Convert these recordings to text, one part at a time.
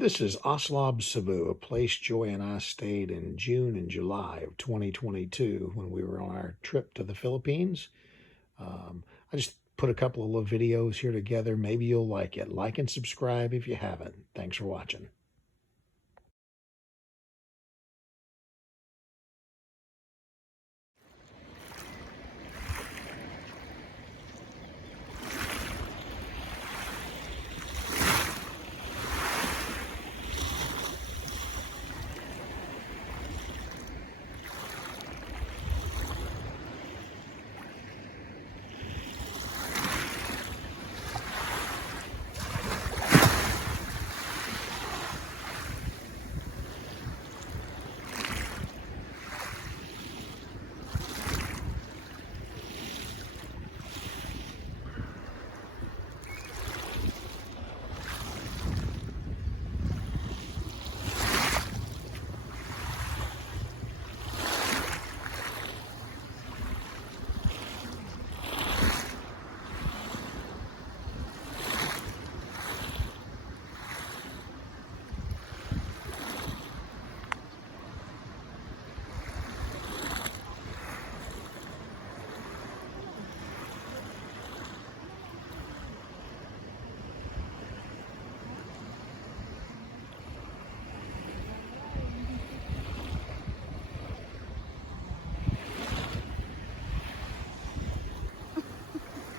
This is Oslob, Cebu, a place Joy and I stayed in June and July of 2022 when we were on our trip to the Philippines. I just put a couple of little videos here together. Maybe you'll like it. Like and subscribe if you haven't. Thanks for watching.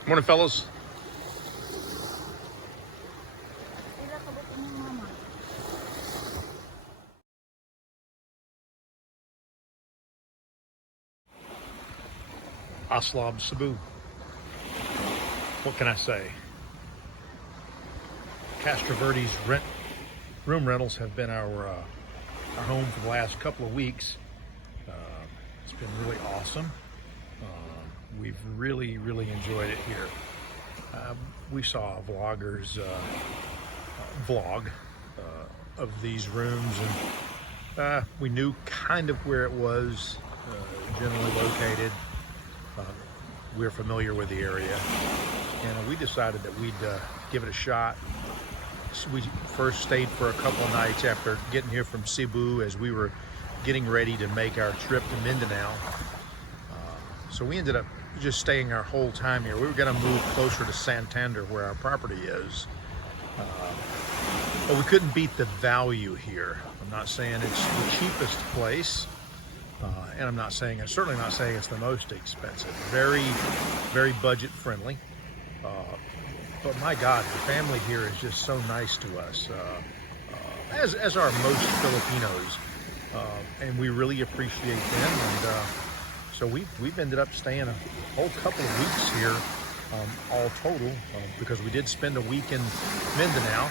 Morning, fellas. Oslob, Cebu. What can I say? Castro Verdes room rentals have been our home for the last couple of weeks. It's been really awesome. We've really enjoyed it here. We saw a vlogger's vlog of these rooms, and we knew kind of where it was generally located. We're familiar with the area, and we decided that we'd give it a shot. So we first stayed for a couple of nights after getting here from Cebu as we were getting ready to make our trip to Mindanao. So we ended up just staying our whole time here. We were going to move closer to Santander, where our property is, but we couldn't beat the value here. I'm not saying it's the cheapest place, and I'm certainly not saying it's the most expensive. Very budget friendly. But my God, the family here is just so nice to us, as are most Filipinos, and we really appreciate them. And so we've ended up staying a whole couple of weeks here, all total, because we did spend a week in Mindanao.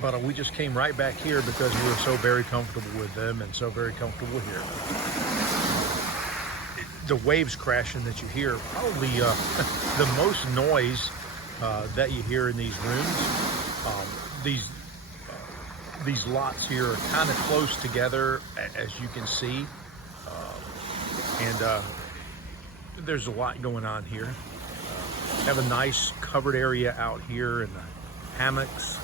But we just came right back here because we were so very comfortable with them and so very comfortable here. The waves crashing that you hear, probably the most noise that you hear in these rooms. These lots here are kind of close together, as you can see. And there's a lot going on here. Have a nice covered area out here and the hammocks.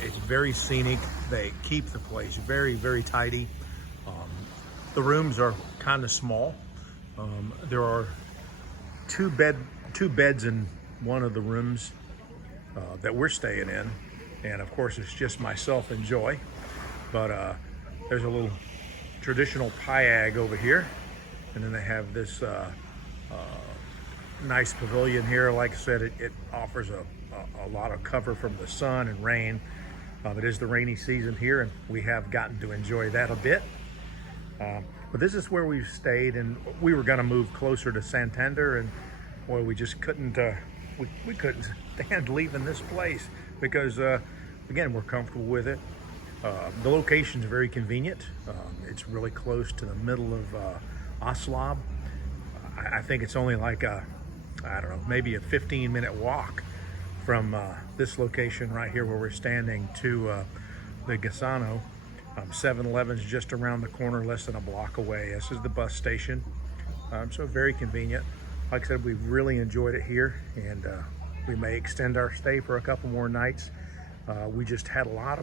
It's very scenic. They keep the place very tidy. The rooms are kind of small. There are two beds in one of the rooms that we're staying in, and of course it's just myself and Joy. But there's a little traditional payag over here, and then they have this nice pavilion here. Like I said, it offers a lot of cover from the sun and rain. It is the rainy season here, and we have gotten to enjoy that a bit. But this is where we've stayed, and we were going to move closer to Santander, and boy, we just couldn't we couldn't stand leaving this place because again, we're comfortable with it. The location is very convenient. It's really close to the middle of Oslob. I think it's only like I don't know, maybe a 15-minute walk from this location right here where we're standing to the Gasano. 7-Eleven's just around the corner, less than a block away. This is the bus station, so very convenient. Like I said, we've really enjoyed it here, and we may extend our stay for a couple more nights. We just had a lot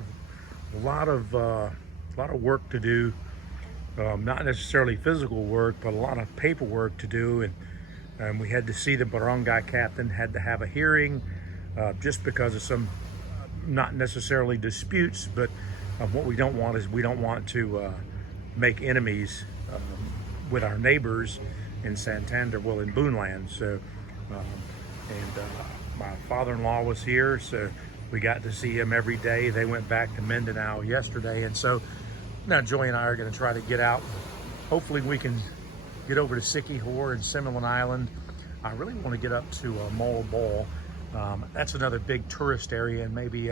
of work to do. Not necessarily physical work, but a lot of paperwork to do, and we had to see the barangay captain, had to have a hearing just because of some not necessarily disputes, but what we don't want is we don't want to make enemies with our neighbors in Santander, well, in Boonland. So, my father-in-law was here, so we got to see him every day. They went back to Mindanao yesterday, and so now Joy and I are going to try to get out. Hopefully we can get over to Siquijor and Similan Island. I really want to get up to Molobol. That's another big tourist area, and maybe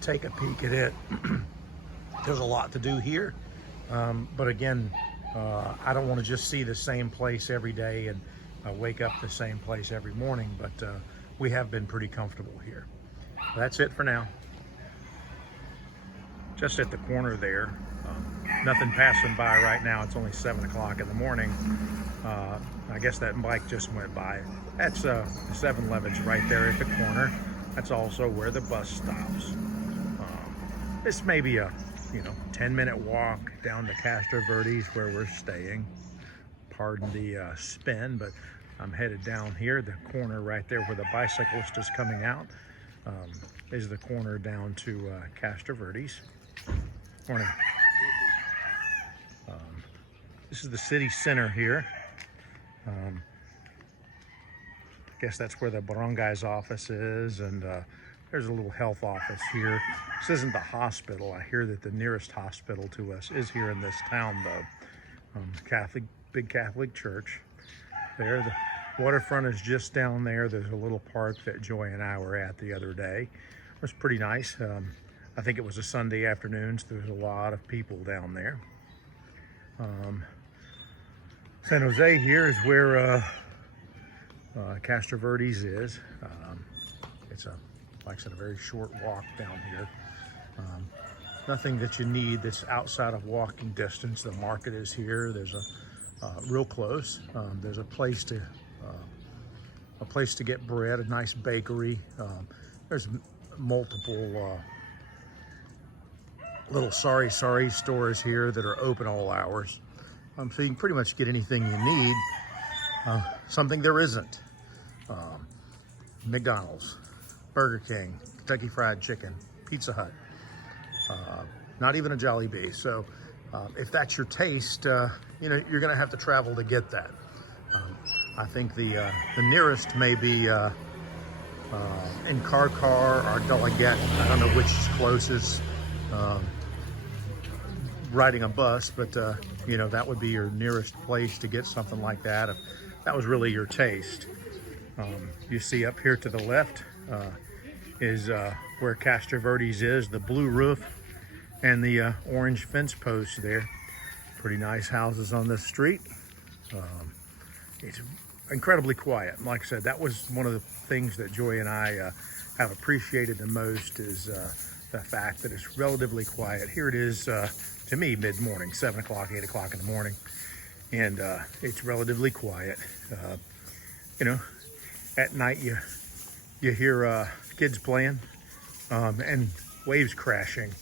take a peek at it. There's a lot to do here, but again, I don't want to just see the same place every day and wake up the same place every morning, but we have been pretty comfortable here. That's it for now. Just at the corner there, nothing passing by right now. It's only 7 o'clock in the morning. I guess that bike just went by. That's the 7-Eleven's right there at the corner. That's also where the bus stops. This may be a 10-minute walk down to Castro Verdes where we're staying. Pardon the spin, but I'm headed down here. The corner right there where the bicyclist is coming out is the corner down to Castro Verdes. Morning. This is the city center here. I guess that's where the barangay's office is, and there's a little health office here. This isn't the hospital. I hear that the nearest hospital to us is here in this town, though. Big Catholic church. There, the waterfront is just down there. There's a little park that Joy and I were at the other day. It was pretty nice. I think it was a Sunday afternoon, so there's a lot of people down there. San Jose here is where Castro Verdes is. It's like I said, a very short walk down here. Nothing that you need that's outside of walking distance. The market is here. There's real close. There's a place to get bread, a nice bakery. There's multiple little sorry stores here that are open all hours. So you can pretty much get anything you need. Something there isn't. McDonald's, Burger King, Kentucky Fried Chicken, Pizza Hut, not even a Jollibee. So if that's your taste, you're gonna have to travel to get that. I think the nearest may be in Karkar or Delegat. I don't know which is closest. Riding a bus, but that would be your nearest place to get something like that if that was really your taste. You see up here to the left is where Castro Verdes is, the blue roof and the orange fence posts there. Pretty nice houses on this street. It's incredibly quiet. Like I said, that was one of the things that Joy and I have appreciated the most is the fact that it's relatively quiet. Here it is, to me, mid-morning, 7 o'clock, 8 o'clock in the morning, and it's relatively quiet. At night you hear kids playing and waves crashing,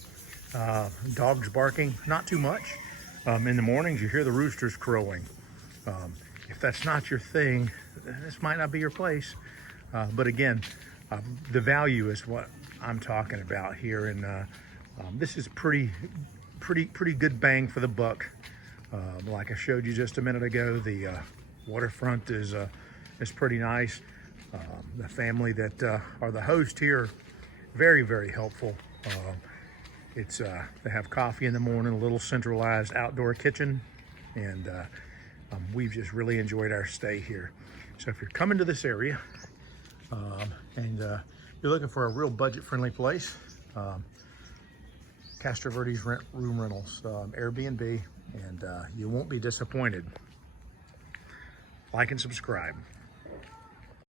dogs barking, not too much. In the mornings you hear the roosters crowing. If that's not your thing, this might not be your place. But again, the value is what I'm talking about here, and this is pretty good bang for the buck. Like I showed you just a minute ago, the waterfront is pretty nice. The family that are the host here, very, very helpful. They have coffee in the morning, a little centralized outdoor kitchen, and we've just really enjoyed our stay here. So if you're coming to this area and you're looking for a real budget-friendly place, Castro Verdes room rentals, Airbnb, and you won't be disappointed. Like and subscribe.